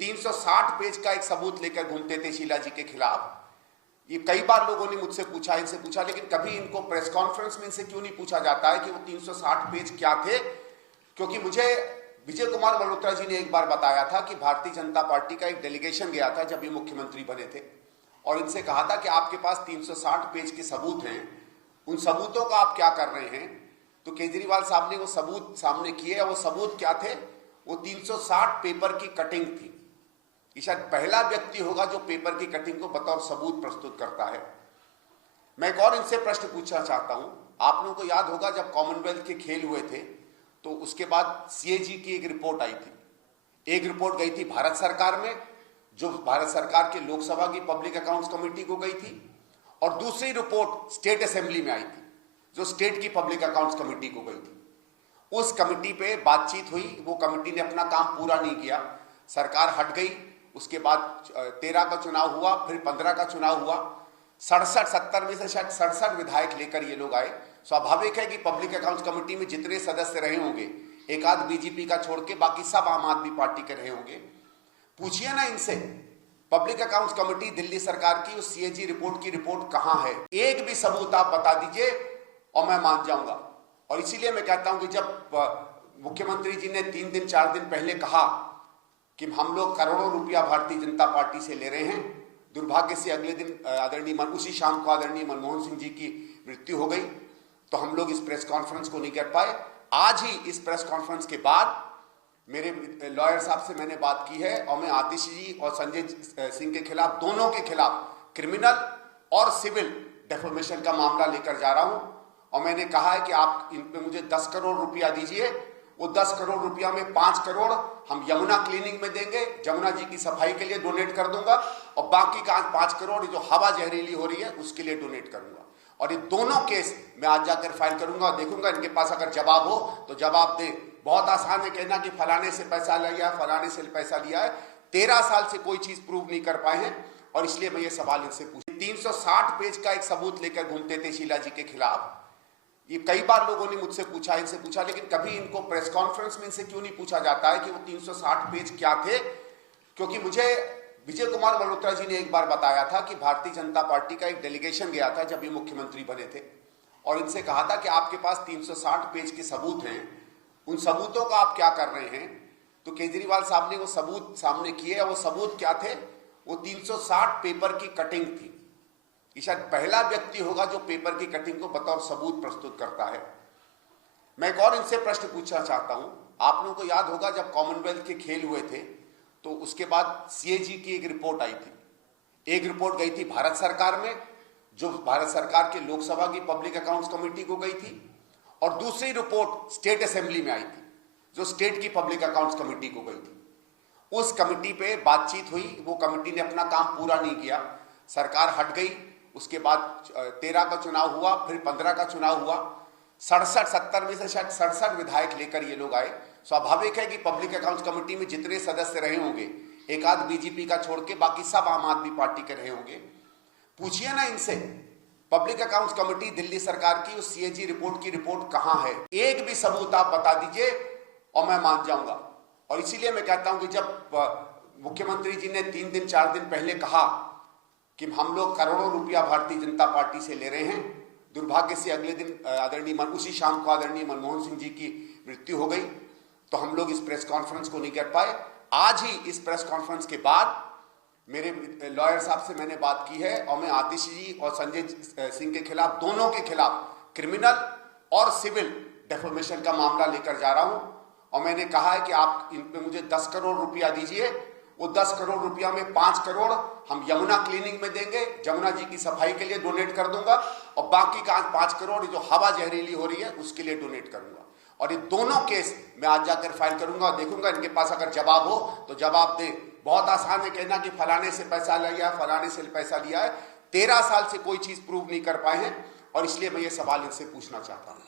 360 page का एक सबूत लेकर घूमते थे शीला जी के खिलाफ। ये कई बार लोगों ने मुझसे पूछा, इनसे पूछा, लेकिन कभी इनको प्रेस कॉन्फ्रेंस में इनसे क्यों नहीं पूछा जाता है कि वो 360 पेज क्या थे। क्योंकि मुझे विजय कुमार मल्होत्रा जी ने एक बार बताया था कि भारतीय जनता पार्टी का एक डेलीगेशन गया था जब ये मुख्यमंत्री बने थे, और इनसे कहा था कि आपके पास 360 पेज के सबूत हैं, उन सबूतों का आप क्या कर रहे हैं। तो केजरीवाल साहब ने वो सबूत सामने किए, और वो सबूत क्या थे, वो 360 पेपर की कटिंग थी। ये शायद पहला व्यक्ति होगा जो पेपर की कटिंग को बतौर सबूत प्रस्तुत करता है। मैं एक और इनसे प्रश्न पूछना चाहता हूं। आप लोगों को याद होगा जब कॉमनवेल्थ के खेल हुए थे तो उसके बाद सीएजी की एक रिपोर्ट आई थी। एक रिपोर्ट गई थी भारत सरकार में, जो भारत सरकार के लोकसभा की पब्लिक अकाउंट्स कमेटी को गई थी, और दूसरी रिपोर्ट स्टेट असेंबली में आई थी, जो स्टेट की पब्लिक अकाउंट्स कमेटी को गई थी। उस कमेटी पे बातचीत हुई, वो कमेटी ने अपना काम पूरा नहीं किया, सरकार हट गई। उसके बाद 13 का चुनाव हुआ, फिर 15 का चुनाव हुआ। 67-70 में से शायद 67 विधायक लेकर ये लोग आए। स्वाभाविक है कि पब्लिक अकाउंट्स कमेटी में जितने सदस्य रहे होंगे, एक आध बीजेपी का छोड़ के बाकी सब आम आदमी पार्टी के रहे होंगे। पूछिए ना इनसे, पब्लिक अकाउंट्स कमेटी दिल्ली सरकार की उस सीएजी रिपोर्ट की रिपोर्ट कहां है। एक भी सबूत आप बता दीजिए और मैं मान जाऊंगा। और इसीलिए मैं कहता हूं कि जब मुख्यमंत्री जी ने 3 दिन 4 दिन पहले कहा कि हम लोग करोड़ों रुपया भारतीय जनता पार्टी से ले रहे हैं, दुर्भाग्य से अगले दिन उसी शाम को आदरणीय मनमोहन सिंह जी की मृत्यु हो गई, तो हम लोग इस प्रेस कॉन्फ्रेंस को नहीं कर पाए। आज ही इस प्रेस कॉन्फ्रेंस के बाद मेरे लॉयर साहब से मैंने बात की है, और मैं आतिश जी और संजय सिंह के खिलाफ, दोनों के खिलाफ क्रिमिनल और सिविल डेफेमेशन का मामला लेकर जा रहा हूं। और मैंने कहा है कि आप इन पे मुझे 10 करोड़ रुपया दीजिए। वो 10 करोड़ रुपया में 5 करोड़ हम यमुना क्लीनिंग में देंगे, जमुना जी की सफाई के लिए डोनेट कर दूंगा, और बाकी का 5 करोड़ जो हवा जहरीली हो रही है उसके लिए डोनेट करूंगा। और ये दोनों केस मैं आज जाकर फाइल करूंगा और देखूंगा इनके पास अगर जवाब हो तो जवाब दे। बहुत आसान है कहना कि फलाने से पैसा लिया, फलाने से पैसा लिया है। 13 साल से कोई चीज प्रूव नहीं कर पाए हैं, और इसलिए मैं ये सवाल इनसे पूछा। 360 पेज का एक सबूत लेकर घूमते थे शीला जी के खिलाफ। ये कई बार लोगों ने मुझसे पूछा, इनसे पूछा, लेकिन कभी इनको प्रेस कॉन्फ्रेंस में इनसे क्यों नहीं पूछा जाता है कि वो 360 पेज क्या थे। क्योंकि मुझे विजय कुमार मल्होत्रा जी ने एक बार बताया था कि भारतीय जनता पार्टी का एक डेलीगेशन गया था जब ये मुख्यमंत्री बने थे, और इनसे कहा था कि आपके पास 360 पेज के सबूत हैं, उन सबूतों का आप क्या कर रहे हैं। तो केजरीवाल साहब ने वो सबूत सामने किए, और वो सबूत क्या थे, वो 360 पेपर की कटिंग थी। ये शायद पहला व्यक्ति होगा जो पेपर की कटिंग को बतौर सबूत प्रस्तुत करता है। मैं एक और इनसे प्रश्न पूछना चाहता हूं। आप लोगों को याद होगा जब कॉमनवेल्थ के खेल हुए थे तो उसके बाद सीएजी की एक रिपोर्ट आई थी। एक रिपोर्ट गई थी भारत सरकार में, जो भारत सरकार के लोकसभा की पब्लिक अकाउंट्स कमेटी को गई थी, और दूसरी रिपोर्ट स्टेट असेंबली में आई थी, जो स्टेट की पब्लिक अकाउंट्स कमेटी को गई थी। उस कमेटी पे बातचीत हुई, वो कमेटी ने अपना काम पूरा नहीं किया, सरकार हट गई। उसके बाद 13 का चुनाव हुआ, फिर 15 का चुनाव हुआ। 67-70 में से शायद 67 विधायक लेकर ये लोग आए। स्वाभाविक है कि पब्लिक अकाउंट्स कमेटी में जितने सदस्य रहे होंगे, एक आध बीजेपी का छोड़ के बाकी सब आम आदमी पार्टी के रहे होंगे। पूछिए ना इनसे, पब्लिक अकाउंट्स कमेटी दिल्ली सरकार की उस सीएजी रिपोर्ट की रिपोर्ट कहां है। एक भी सबूत आप बता दीजिए और मैं मान जाऊंगा। और इसीलिए मैं कहता हूं कि जब मुख्यमंत्री जी ने 3 दिन 4 दिन पहले कहा कि हम लोग करोड़ों रुपया भारतीय जनता पार्टी से ले रहे हैं, दुर्भाग्य से अगले दिन उसी शाम को आदरणीय मनमोहन सिंह जी की मृत्यु हो गई, तो हम लोग इस प्रेस कॉन्फ्रेंस को नहीं कर पाए। आज ही इस प्रेस कॉन्फ्रेंस के बाद मेरे लॉयर साहब से मैंने बात की है, और मैं आतिश जी और संजय सिंह के खिलाफ, दोनों के खिलाफ क्रिमिनल और सिविल डेफेमेशन का मामला लेकर जा रहा हूं। और मैंने कहा है कि आप इन पे मुझे 10 करोड़ रुपया दीजिए। वो 10 करोड़ रुपया में 5 करोड़ हम यमुना क्लीनिंग में देंगे, जमुना जी की सफाई के लिए डोनेट कर दूंगा, और बाकी का 5 करोड़ जो हवा जहरीली हो रही है उसके लिए डोनेट करूंगा। और ये दोनों केस मैं आज जाकर फाइल करूंगा और देखूंगा इनके पास अगर जवाब हो तो जवाब दे। बहुत आसान है कहना कि फलाने से पैसा लिया, फलाने से पैसा लिया है। 13 साल से कोई चीज प्रूव नहीं कर पाए हैं, और इसलिए मैं ये सवाल इनसे पूछना चाहता हूं।